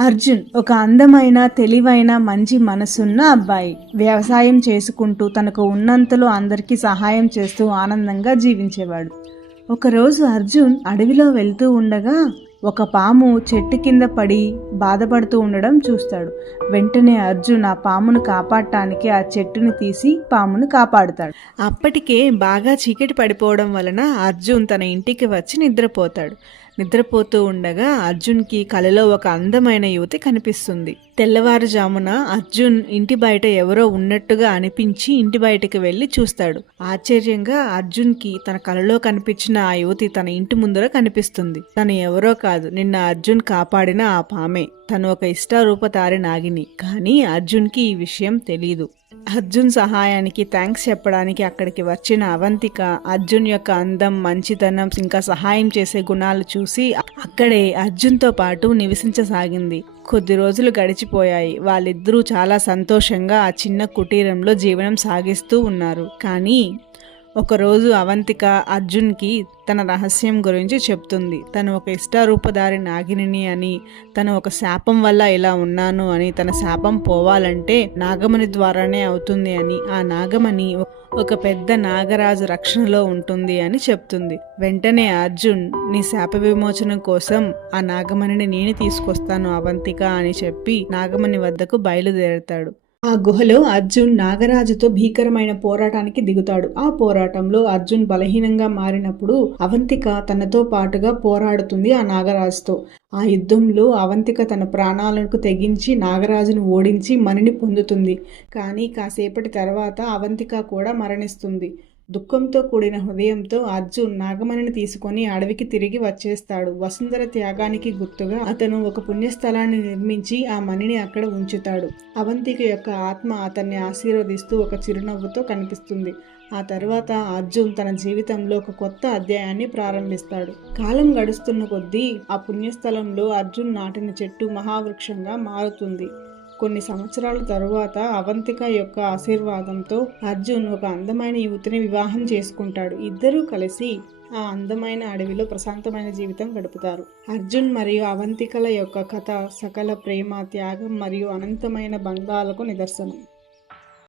అర్జున్ ఒక అందమైన, తెలివైన, మంచి మనసున్న అబ్బాయి. వ్యవసాయం చేసుకుంటూ తనకు ఉన్నంతలో అందరికీ సహాయం చేస్తూ ఆనందంగా జీవించేవాడు. ఒకరోజు అర్జున్ అడవిలో వెళ్తూ ఉండగా ఒక పాము చెట్టు కింద పడి బాధపడుతూ ఉండడం చూస్తాడు. వెంటనే అర్జున్ ఆ పామును కాపాడటానికి ఆ చెట్టుని తీసి పామును కాపాడుతాడు. అప్పటికే బాగా చీకటి పడిపోవడం వలన అర్జున్ తన ఇంటికి వచ్చి నిద్రపోతాడు. నిద్రపోతూ ఉండగా అర్జున్కి కలలో ఒక అందమైన యువతి కనిపిస్తుంది. తెల్లవారుజామున అర్జున్ ఇంటి బయట ఎవరో ఉన్నట్టుగా అనిపించి ఇంటి బయటకు వెళ్లి చూస్తాడు. ఆశ్చర్యంగా అర్జున్కి తన కలలో కనిపించిన ఆ యువతి తన ఇంటి ముందర కనిపిస్తుంది. తను ఎవరో కాదు, నిన్న అర్జున్ కాపాడిన ఆ పామే. తను ఒక ఇష్టారూపధారి నాగిని. కానీ అర్జున్కి ఈ విషయం తెలీదు. అర్జున్ సహాయానికి థ్యాంక్స్ చెప్పడానికి అక్కడికి వచ్చిన అవంతిక అర్జున్ యొక్క అందం, మంచితనం, ఇంకా సహాయం చేసే గుణాలు చూసి అక్కడే అర్జున్తో పాటు నివసించసాగింది. కొద్ది రోజులు గడిచిపోయాయి. వాళ్ళిద్దరూ చాలా సంతోషంగా ఆ చిన్న కుటీరంలో జీవనం సాగిస్తూ ఉన్నారు. కానీ ఒకరోజు అవంతిక అర్జున్కి తన రహస్యం గురించి చెప్తుంది. తను ఒక ఇష్టారూపధారి నాగిని అని, తను ఒక శాపం వల్ల ఇలా ఉన్నాను అని, తన శాపం పోవాలంటే నాగమణి ద్వారానే అవుతుంది అని, ఆ నాగమణి ఒక పెద్ద నాగరాజు రక్షణలో ఉంటుంది అని చెప్తుంది. వెంటనే అర్జున్, నీ శాప విమోచనం కోసం ఆ నాగమణిని నేను తీసుకొస్తాను అవంతిక అని చెప్పి నాగమణి వద్దకు బయలుదేరతాడు. ఆ గుహలో అర్జున్ నాగరాజుతో భీకరమైన పోరాటానికి దిగుతాడు. ఆ పోరాటంలో అర్జున్ బలహీనంగా మారినప్పుడు అవంతిక తనతో పాటుగా పోరాడుతుంది ఆ నాగరాజుతో. ఆ యుద్ధంలో అవంతిక తన ప్రాణాలకు తెగించి నాగరాజును ఓడించి మణిని పొందుతుంది. కానీ కాసేపటి తర్వాత అవంతిక కూడా మరణిస్తుంది. దుఃఖంతో కూడిన హృదయంతో అర్జున్ నాగమణిని తీసుకొని అడవికి తిరిగి వచ్చేస్తాడు. వసుంధర త్యాగానికి గుర్తుగా అతను ఒక పుణ్యస్థలాన్ని నిర్మించి ఆ మణిని అక్కడ ఉంచుతాడు. అవంతిక యొక్క ఆత్మ అతన్ని ఆశీర్వదిస్తూ ఒక చిరునవ్వుతో కనిపిస్తుంది. ఆ తర్వాత అర్జున్ తన జీవితంలో ఒక కొత్త అధ్యాయాన్ని ప్రారంభిస్తాడు. కాలం గడుస్తున్న కొద్దీ ఆ పుణ్యస్థలంలో అర్జున్ నాటిన చెట్టు మహావృక్షంగా మారుతుంది. కొన్ని సంవత్సరాల తరువాత అవంతిక యొక్క ఆశీర్వాదంతో అర్జున్ ఒక అందమైన యువతిని వివాహం చేసుకుంటాడు. ఇద్దరూ కలిసి ఆ అందమైన అడవిలో ప్రశాంతమైన జీవితం గడుపుతారు. అర్జున్ మరియు అవంతికల యొక్క కథ సకల ప్రేమ, త్యాగం మరియు అనంతమైన బంధాలకు నిదర్శనం.